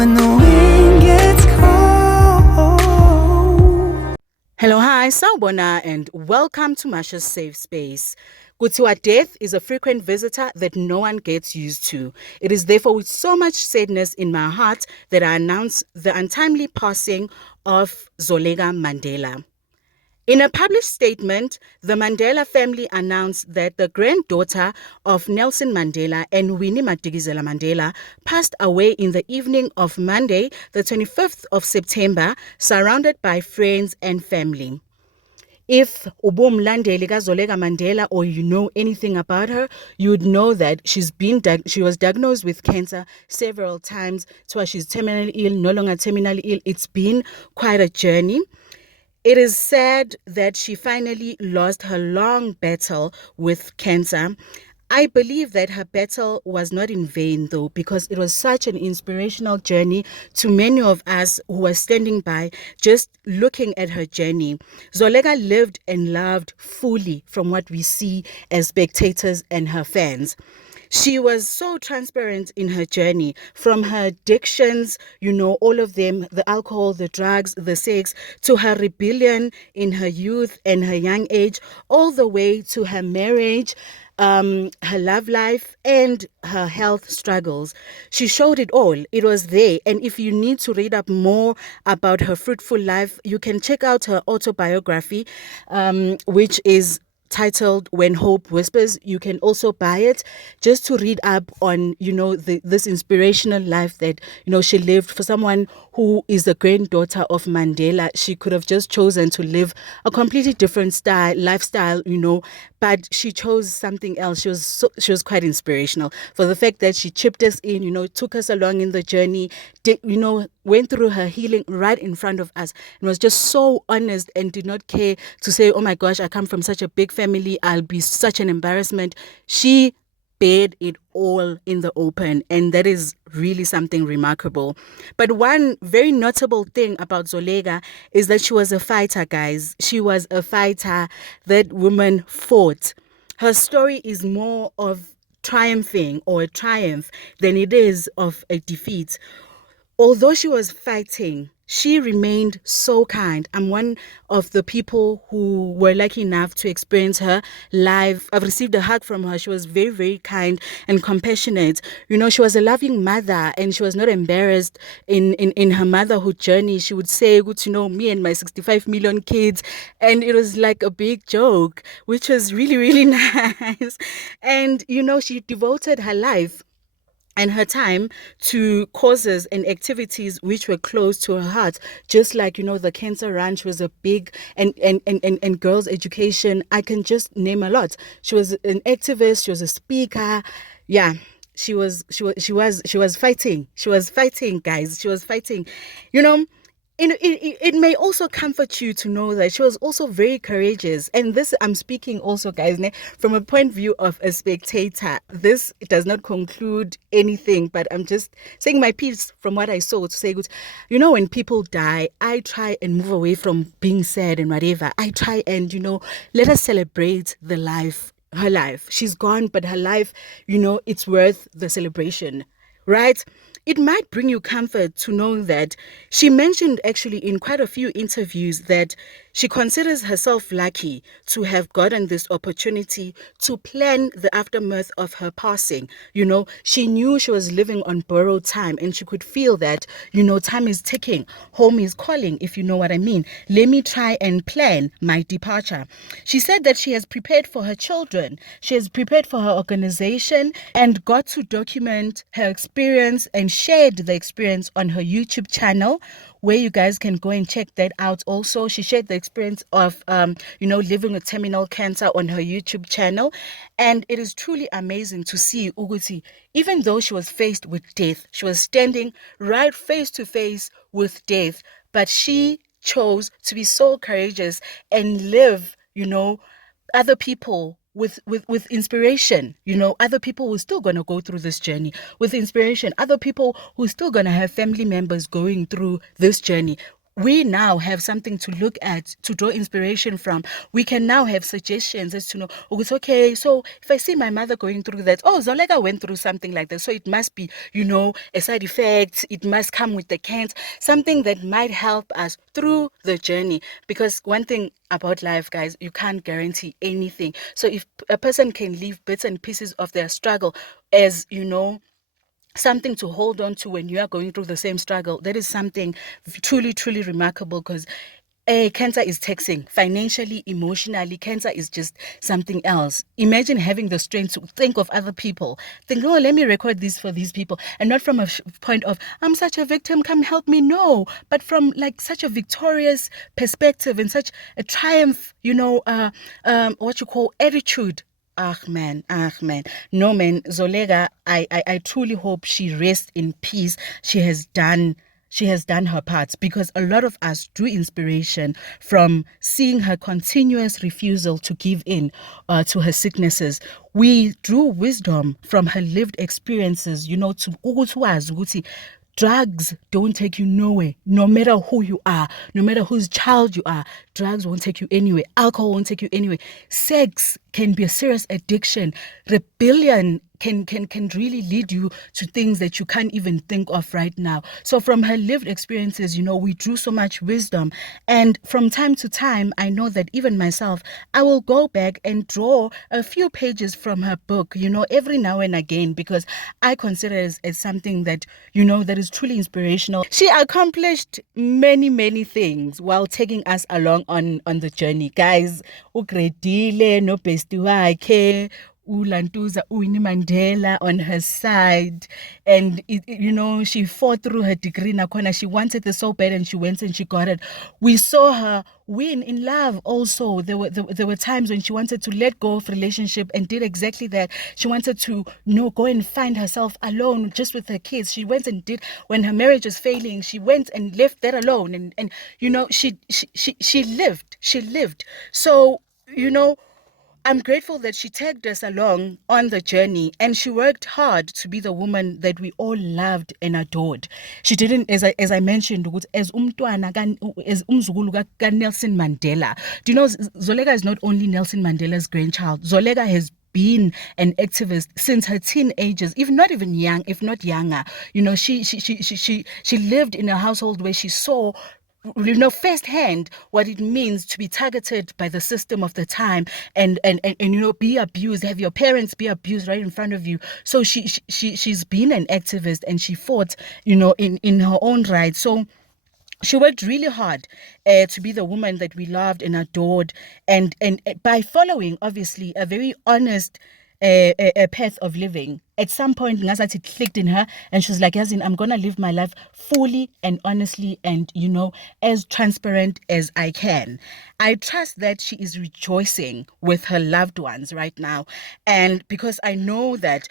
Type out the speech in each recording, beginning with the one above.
when the wind gets cold. Hello, hi, sawubona, and welcome to Masha's Safe Space. Kuthiwa death is a frequent visitor that no one gets used to. It is therefore with so much sadness in my heart that I announce the untimely passing of Zoleka Mandela. In a published statement, the Mandela family announced that the granddaughter of Nelson Mandela and Winnie Madikizela Mandela passed away in the evening of Monday, the 25th of September, surrounded by friends and family. If ubumlandeli kaZoleka Mandela or you know anything about her, you would know that she was diagnosed with cancer several times. That's why she's terminally ill, no longer terminally ill. It's been quite a journey. It is sad that she finally lost her long battle with cancer. I believe that her battle was not in vain, though, because it was such an inspirational journey to many of us who were standing by, just looking at her journey. Zoleka lived and loved fully from what we see as spectators and her fans. She was so transparent in her journey, from her addictions, all of them, the alcohol, the drugs, the sex, to her rebellion in her youth and her young age, all the way to her marriage, her love life, and her health struggles. She showed it all. It was there. And if you need to read up more about her fruitful life, you can check out her autobiography, which is titled When Hope Whispers. You can also buy it just to read up on, this inspirational life that, she lived. For someone who is the granddaughter of Mandela, she could have just chosen to live a completely different lifestyle, but she chose something else. She was quite inspirational for the fact that she chipped us in, took us along in the journey, went through her healing right in front of us, and was just so honest and did not care to say, oh my gosh, I come from such a big family, I'll be such an embarrassment. She bared it all in the open, and that is really something remarkable. But one very notable thing about Zoleka is that she was a fighter, guys. She was a fighter. That woman fought. Her story is more of triumphing or a triumph than it is of a defeat. Although she was fighting, she remained so kind. I'm one of the people who were lucky enough to experience her live. I've received a hug from her. She was very, very kind and compassionate. She was a loving mother, and she was not embarrassed in her motherhood journey. She would say, me and my 65 million kids. And it was like a big joke, which was really, really nice. And, she devoted her life and her time to causes and activities which were close to her heart, just like the cancer run. She was a big and girls' education. I can just name a lot. She was an activist. She was a speaker. Yeah, she was fighting. She was fighting, guys. She was fighting. It may also comfort you to know that she was also very courageous. And this, I'm speaking also, guys, from a point of view of a spectator. This does not conclude anything, but I'm just saying my piece from what I saw to say, when people die, I try and move away from being sad and whatever. I try and, let us celebrate the life, her life. She's gone, but her life, it's worth the celebration, right? It might bring you comfort to know that she mentioned actually in quite a few interviews that she considers herself lucky to have gotten this opportunity to plan the aftermath of her passing. She knew she was living on borrowed time, and she could feel that, time is ticking, home is calling, if you know what I mean. Let me try and plan my departure. She said that she has prepared for her children, she has prepared for her organization, and got to document her experience and shared the experience on her YouTube channel, where you guys can go and check that out. Also, she shared the experience of living with terminal cancer on her YouTube channel, and it is truly amazing to see Uguti. Even though she was faced with death, she was standing right face to face with death, but she chose to be so courageous and live other people with inspiration. Other people who are still going to go through this journey with inspiration, other people who are still going to have family members going through this journey we now have something to look at, to draw inspiration from. We can now have suggestions as to know, oh, it's okay. So if I see my mother going through that, oh, Zoleka went through something like that. So it must be, a side effect. It must come with the cancer, something that might help us through the journey. Because one thing about life, guys, you can't guarantee anything. So if a person can leave bits and pieces of their struggle as, something to hold on to when you are going through the same struggle, that is something truly, truly remarkable. Because cancer is taxing financially, emotionally. Cancer is just something else. Imagine having the strength to think of other people. Think, oh, let me record this for these people. And not from a point of, I'm such a victim, come help me. No, but from like such a victorious perspective and such a triumph, what you call attitude. Ah man. No man, Zoleka, I truly hope she rests in peace. She has done her part, because a lot of us drew inspiration from seeing her continuous refusal to give in to her sicknesses. We drew wisdom from her lived experiences, to ukuthi wazi ukuthi drugs don't take you nowhere. No matter who you are, no matter whose child you are, drugs won't take you anywhere. Alcohol won't take you anywhere. Sex can be a serious addiction. Rebellion can really lead you to things that you can't even think of right now. So from her lived experiences, we drew so much wisdom. And from time to time, I know that even myself, I will go back and draw a few pages from her book, every now and again, because I consider it as something that, that is truly inspirational. She accomplished many, many things while taking us along on the journey. Guys, ugredile no bestie wakhe, ulantuza Winnie Mandela on her side, and she fought through her degree nakhona. She wanted it so bad, and she went and she got it. We saw her win in love also. There were times when she wanted to let go of relationship and did exactly that. She wanted to go and find herself alone just with her kids. She went and did. When her marriage was failing, she went and left that alone, and she lived. So I'm grateful that she tagged us along on the journey, and she worked hard to be the woman that we all loved and adored. She didn't, as I mentioned, as umzukulu Nelson Mandela. Do you know Zoleka is not only Nelson Mandela's grandchild. Zoleka has been an activist since her teenagers, if not even young, if not younger. She lived in a household where she saw firsthand what it means to be targeted by the system of the time, and be abused, have your parents be abused right in front of you. So she's been an activist, and she fought in her own right. So she worked really hard to be the woman that we loved and adored, and by following obviously a very honest a path of living. At some point, ngazathi it clicked in her, and she was like, Yazin, I'm gonna live my life fully and honestly, and as transparent as I can. I trust that she is rejoicing with her loved ones right now, and because I know that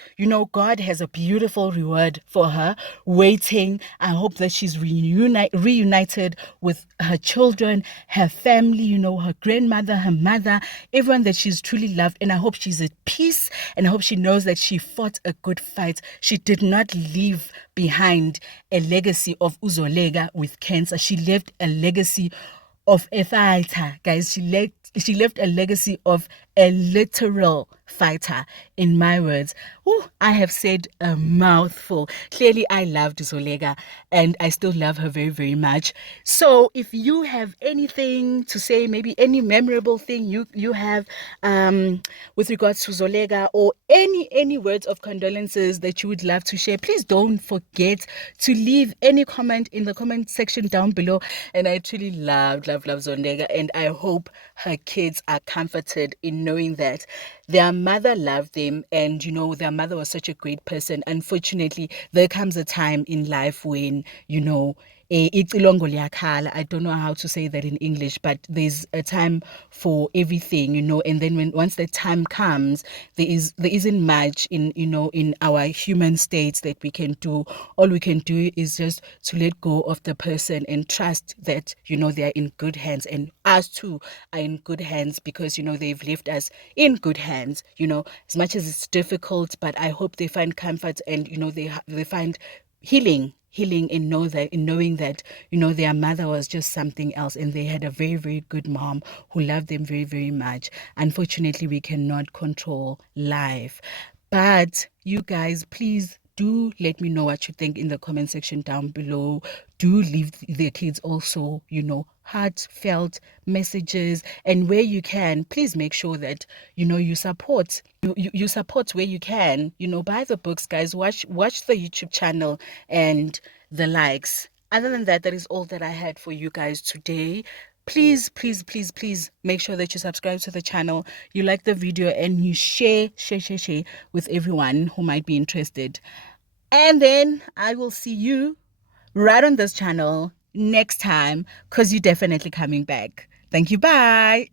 God has a beautiful reward for her waiting. I hope that she's reunited with her children, her family, her grandmother, her mother, everyone that she's truly loved, and I hope she's at peace, and I hope she knows that she fought a good fight. She did not leave behind a legacy of Zoleka with cancer. She left a legacy of a fighter, guys. She left a legacy of a literal fighter, in my words. Ooh, I have said a mouthful. Clearly, I loved Zoleka, and I still love her very, very much. So if you have anything to say, maybe any memorable thing you have with regards to Zoleka, or any words of condolences that you would love to share, please don't forget to leave any comment in the comment section down below. And I truly love Zoleka, and I hope her kids are comforted in knowing that their mother loved them, and their mother was such a great person. Unfortunately, there comes a time in life when icilongo liyakhala. I don't know how to say that in English, but there's a time for everything, and then once that time comes, there isn't much in our human states that we can do. All we can do is just to let go of the person and trust that they are in good hands, and us too are in good hands, because they've left us in good hands. As much as it's difficult, but I hope they find comfort, and they find healing healing in knowing that their mother was just something else, and they had a very, very good mom who loved them very, very much. Unfortunately, we cannot control life, but you guys, please do let me know what you think in the comment section down below. Do leave the kids also, heartfelt messages, and where you can, please make sure that you support you support where you can. Buy the books, guys. Watch the YouTube channel and the likes. Other than that, that is all that I had for you guys today. Please, please, please, please make sure that you subscribe to the channel, you like the video, and you share with everyone who might be interested. And then I will see you right on this channel next time, because you're definitely coming back. Thank you. Bye.